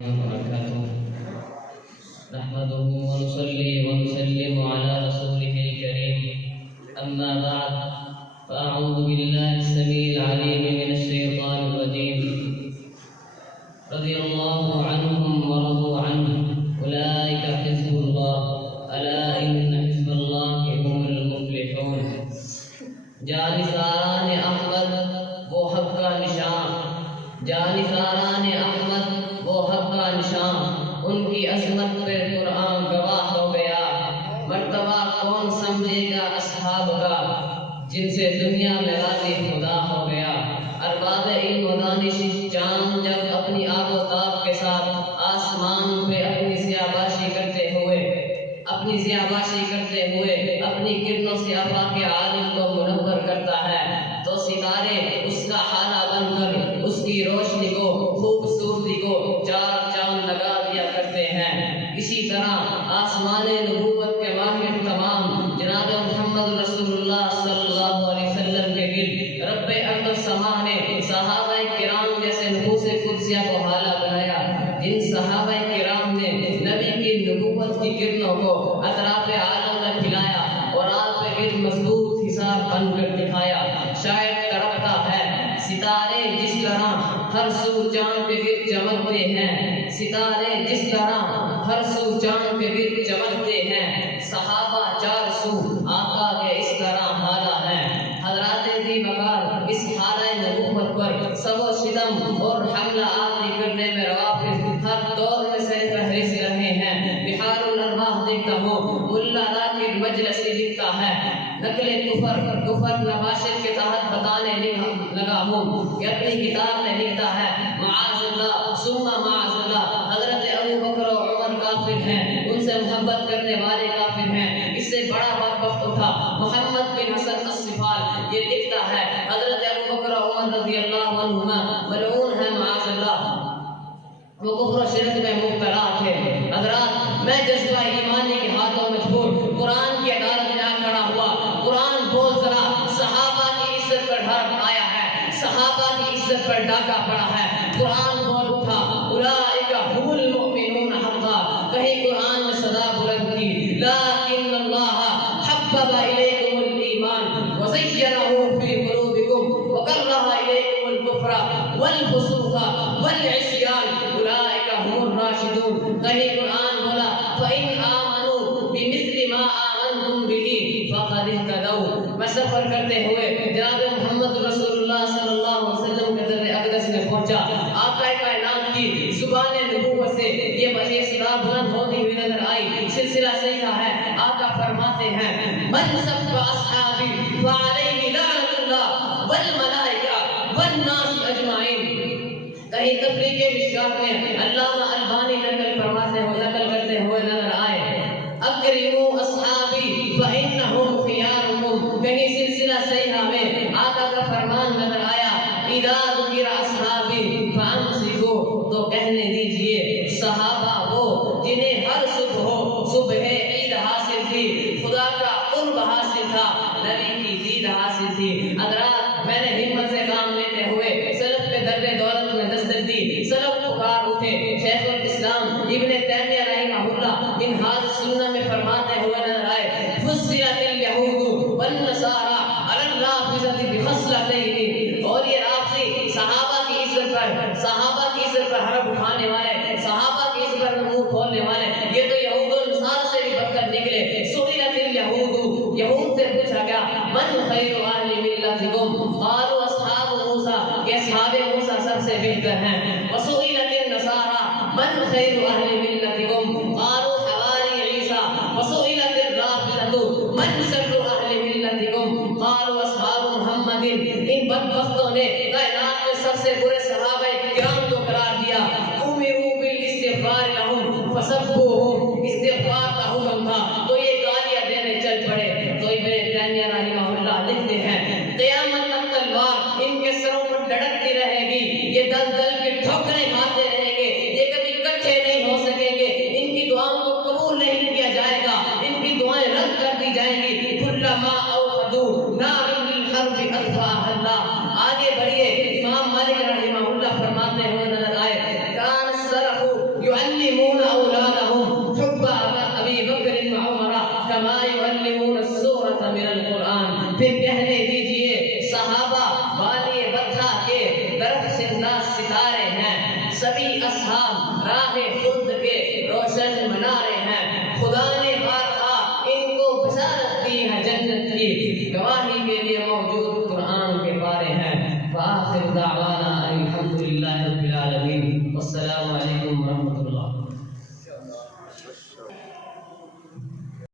وبركاته نحمده ونصلي ونسلم على رسوله الكريم أما بعد فأعوذ بالله السميع العليم من الشيطان الرجيم رضي الله عنهم ورضوا عنه أولئك حزب الله ألا إن حزب الله هم المفلحون جانثاران احمد وہ حق کا نشان جانثاران احمد وہ حق کا نشان ان کی عظمت پر قرآن گواہ ہو گیا مرتبہ کون سمجھے گا اصحاب کا جن سے دنیا میں راضی خدا ہو گیا ارباب علم و دانش چاند جب اپنی آب و تاب کے ساتھ آسمان پہ اپنی سیاباشی کرتے ہوئے اپنی کرنوں سے آفاق عالم کو منور کرتا ہے تو ستارے اس کا حالہ بن کر اس کی روشنی کو خوبصورتی کو چار چاند لگا دیا کرتے ہیں اسی طرح آسمان نبوت کے ماہر تمام جناب محمد رسول اللہ صلی اللہ علیہ وسلم کے گرد رب ارض و سما نے صحابہ کرام جیسے نفوس قدسیہ کو حالہ بنایا جن صحابہ کرام نے نبی کی نبوت کی کرنوں کو اطراف عالم میں پھیلایا اور آپ کے گرد مضبوط حصار بن کر دکھایا شاید تڑپتا ہے ستارے جس طرح ہر سو چاند کے گرد چمکتے ہیں ستارے جس طرح ہر سو چاند کے گرد چمکتے ہیں صحابہ چار سو آقا کے اس طرح حالہ ہیں حضرات ذی وقار اس حالہ نبوت پر سب و ستم اور حملہ آوری کرنے میں روافظ ہر دور میں سر فہرست رہے ہیں بحار الارواح دیکھتا ہوں ملا راکب مجلسی لکھتا ہے نقل کفر نباشر کے تحت بتانے لگا ہوں کہ اپنی کتاب میں لکھتا ہے معاذ اللہ ثم معاذ اللہ حضرت ابو بکر و عمر کافر ہیں ان سے محبت کرنے والے کافر ہیں اس سے بڑا بدبخت تھا محمد بن حسن الصفال یہ لکھتا ہے حضرت ابو بکر و عمر رضی اللہ عنہما ملعون ہیں معاذ اللہ وہ کفر و شرک میں مبتلا تھے حضرات میں جذبہ ایمانی کے ہاتھوں میں چھوڑ قرآن کی عدالت میں کھڑا ہوا قرآن بول ذرا صحابہ کی عزت پر حرف آیا ہے صحابہ کی عزت پر ڈاکہ پڑا ہے قرآن بول اٹھا اولئک هم المؤمنون حقا کہیں قرآن میں صدا بلند کی لیکن اللہ حبب الیکم الایمان وزینہ فی قلوبکم وکرہ الیکم الکفر والفسوق والعصیان اولئک هم الراشدون کہیں قرآن بولا فإن آمنوا بمثل ما آمنتم به فقد اهتدوا میں سفر کرتے ہوئے جناب محمد رسول اللہ صلی اللہ علیہ وسلم کے در اقدس میں پہنچا آقا کائنات کی زبان نبوت سے یہ بحث صدا بلند ہوتی ہوئی نظر آئی سلسلہ صحیحہ ہے آقا فرماتے ہیں من سب اصحابی فعلیہ لعنت اللہ والملائکہ والناس اجمعین کہیں تفریق مشکات میں علامہ البانی نقل کرتے ہوئے نظر آئے اکرموا اصحابی فانہم خیارکم کہیں سلسلہ صحیحہ میں آقا کا فرمان نظر آیا اذا ذکر اصحابی فامسکوا تو کہنے دیجئے صحابہ وہ جنہیں ہر صبح عید حاصل تھی خدا کا قرب حاصل تھا نبی کی دید حاصل تھی حضرات میں نے ہمت سے کام لیتے ہوئے سلف کے درد دولت میں دستک دی سلف پکار اٹھے شیخ الاسلام ابن تیمیہ رحمہ اللہ منہاج السنہ میں فرماتے ہوئے نظر آئے فضلت الیہود والنصارى علی الرافضۃ بخصلتین اور یہ رافضی صحابہ کی عزت پر حرف اٹھانے والے صحابہ کی عزت پر منہ کھولنے والے یہ تو یہود و نصارہ سے بھی بدتر نکلے سئلت الیہود یہود سے پوچھا گیا من خیر اہل ملتکم قالوا اصحاب موسیٰ کہ اصحاب موسیٰ سب سے بہتر ہیں وسئلت النصارى من خیر اہل ملتکم قالوا حواری عیسیٰ وسئلت الرافضۃ من شر اہل ملتکم قالوا اصحاب محمد ان بدبختوں نے کائنات میں سب سے برے صحابہ کرام کو قرار دیا امروا بالاستغفار لهم فسبوهم استغفار کا حکم تھا تو یہ گالیاں دینے چل پڑے تو ابن تیمیہ رحمہ اللہ لکھتے ہیں قیامت تک تلوار ان کے سروں پر ڈڑکتی رہے گی یہ دل دل کے ٹھوکریں کھاتے رہیں گے یہ کبھی کٹھے نہیں ہو سکیں گے ان کی دعاؤں کو قبول نہیں کیا جائے گا ان کی دعائیں رد کر دی جائیں گی کلما اوقدوا نارا للحرب اطفاها اللہ آگے بڑھیے امام مالک رحمہ اللہ فرماتے ہوئے نظر آئے کان السلف يعلمون أولادهم حب أبي بكر وعمر كما يعلمون السورة من القرآن. پھر کہنے دیجئے صحابہ وادی بطحا کے درخت سنداز ستارے ہیں، سبھی اصحاب راہ خلد کے روشن منارے ہیں. خدا نے بارہا ان کو بشارت دی ہے جنت کی، گواہی کے لیے موجود قرآن کے بارے ہیں. وآخر دعوانا